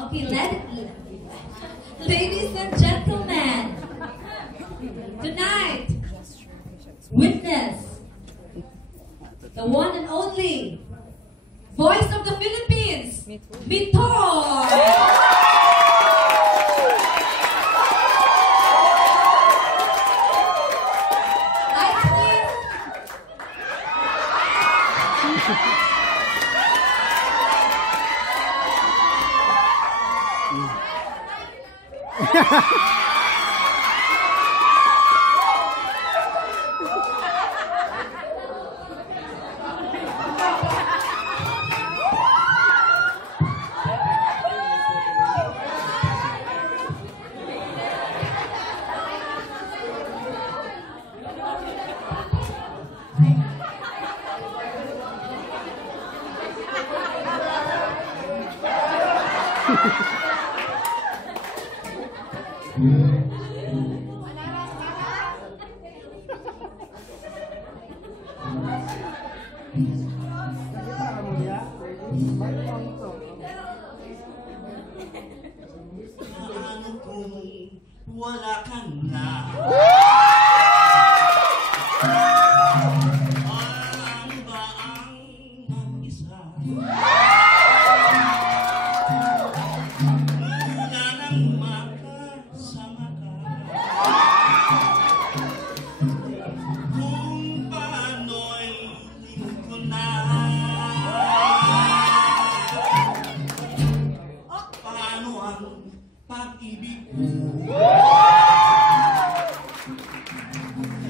Okay, ladies and gentlemen, tonight, witness the one and only voice of the Philippines, Mitoy! Paano kung wala ka na? Ano ba ang mag-isa? Wala nang makasama ka. Kung paano'y ko na. Paano ang pag-ibig ko?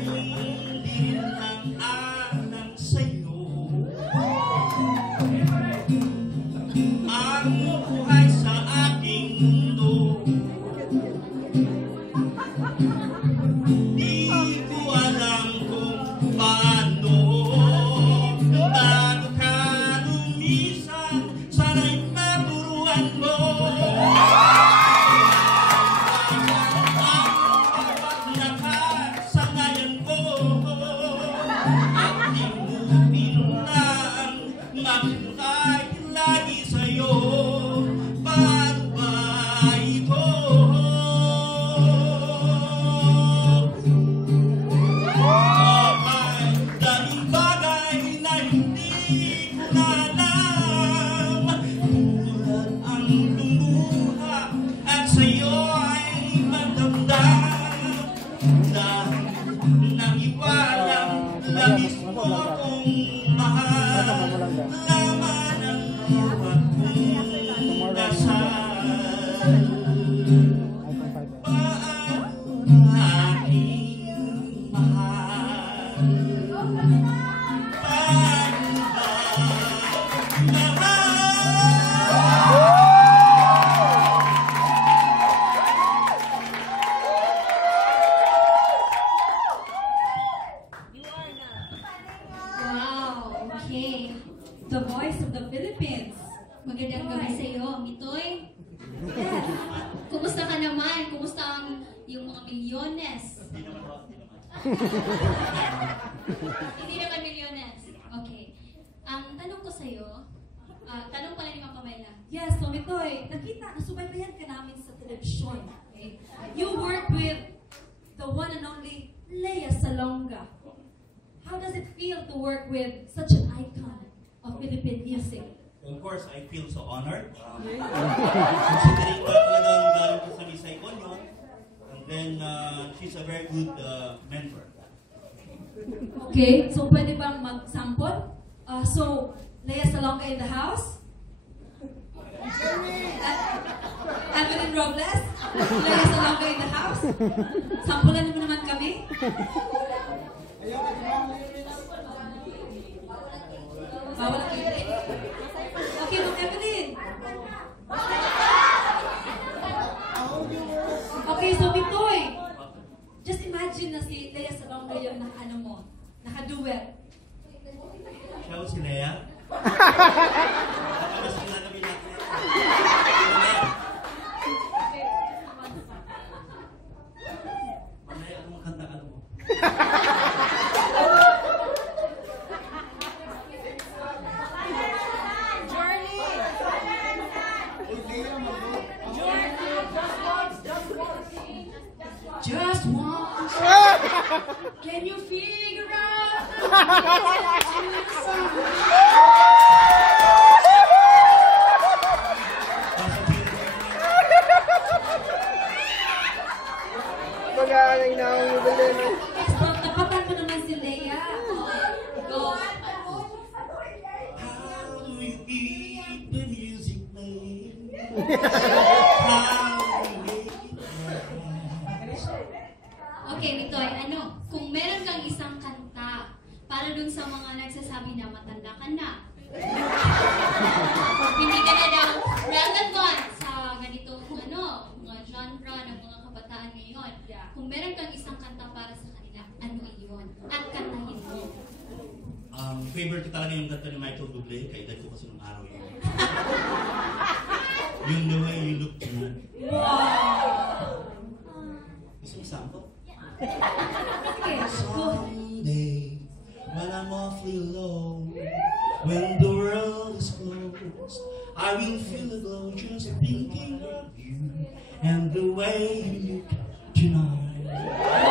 Hindi lang alam sa'yo. Ang buhay sa aking mundo. Di ko alam kung paano. Bago ka lumisan, sana'y maturuan mo. Lagi sa'yo, paano ba ito? May daming bagay na hindi ko na alam. Tulad ang lumuha at sa'yo ay magdamdam. Nangiwalang labis mo akong mahal. Laman ang bawat kong dasal. Paano aking mahal? Paano ba mahal? Wow, okay. The voice of the Philippines. Magandang gabi sa iyo, Mitoy. Kumusta ka naman? Kumusta ang yung mga milyones? Hindi naman milyones. Okay. Ang tanong ko sa iyo, tanong pala ni Ma'am Pamela. Yes, so Mitoy, nasubaybayan ka namin sa telebisyon. Okay? You work with the one and only Lea Salonga. How does it feel to work with such an icon of Philippine music? Of course, I feel so honored. Considering pa talagang galing ko sa Miss Icon yun. And then, she's a very good mentor. Okay, so pwede bang mag-sample? So, Lea Salonga in the house? Evelyn Robles? Lea Salonga in the house? Sampulan mo naman kami? Bawal ang Evelyn? Okay, Ma'am Evelyn. Okay, so Mitoy, just imagine na si Lea Salonga yung naka-duet. Siya si Lea? Mas kinagabi natin. Mamaya akong kanta ka mo. Journey! Just once. Can you figure out the song? Mag-aaring na ako yung bilhin. So, tapatan mo naman si Leia. Go. How do you keep the music playing? How do you make it Okay, Mitoy, ano? Kung meron kang isang kanta para dun sa mga nagsasabi na matanda ka na, hindi ka na daw relevant sa ganitong mga genre ng mga kabataan ngayon. Kung meron kang isang kanta para sa kanila, ano iyon? At kantahin mo. Favorite ko talaga yung kanta ni Michael Bublé, kaya ko kasi nung araw yun. Yung The Way You Look Tonight. Gusto mo sample? Someday, when I'm awfully alone, when the world is closed, I will feel a glow just thinking of you and the way you look tonight.